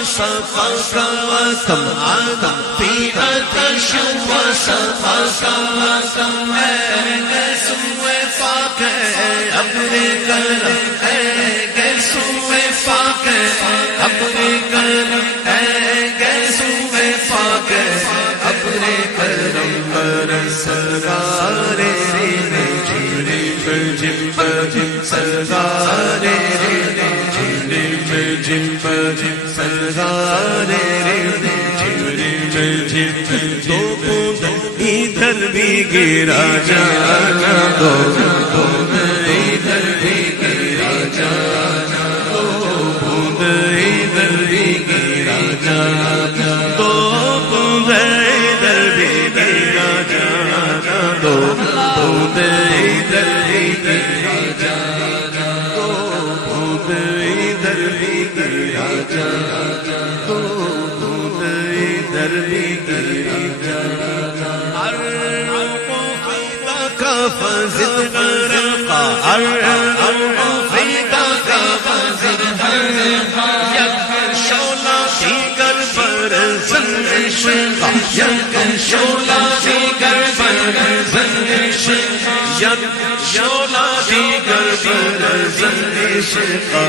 وصفاك وكم عدم في عطش وصفاك وكم گیس وفاق ابر کرم گیس وفاق ابر کرم گیس وفاق ابر کرم سرکار سرکار دو بوند ادھر بھی گرا جانا دو بوند ادھر بھی گرا جانا دو بوند ادھر بھی گرا جانا دو بوند ادھر بھی گرا جانا دو بوند ادھر بھی گرا جانا دو بوند ادھر بھی گرا جانا دو بوند ادھر بھی گرا جانا فزد غرقا فیدا کا فزد غرقا یک شولا دیگر پر زنشقا یک شولا دیگر پر زنشقا یک شولا دیگر پر زنشقا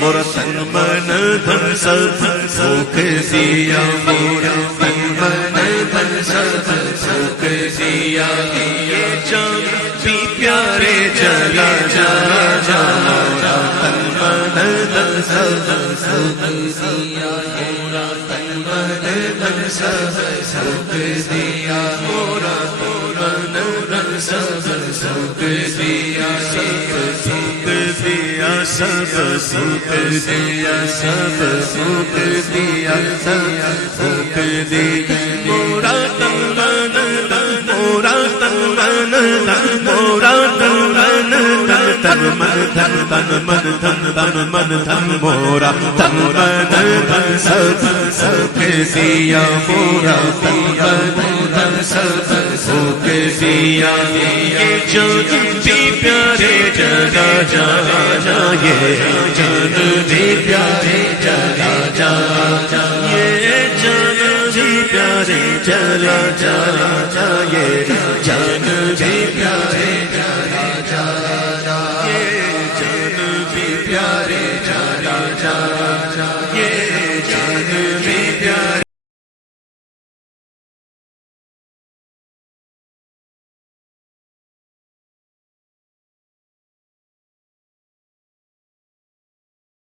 مرتن من دھن سب سوک دیا مرتن من دھن سب سوک دیا جان بھی پیارے چلا جا جانا تن من دھن سب سوک دیا مورا تن من دھن سب سوک دیا مورا من دھن سب سوک دیا سب سوک دیا سب سوک دیا سب سوک دیا سب سوک دیا مورا تن من مورا تن من مورا تن من تن من تن تن من تن تن من تن مورا تن من تن سب سوک دیا مورا تن من تن سب سوک دیا یہ جان بھی پیارے جگہ جانا یہ جان بھی پیارے جگہ جانا یہ جان بھی پیارے چلا جانا یہ جان بھی پیارے چلا جانا یہ جان بھی پیارے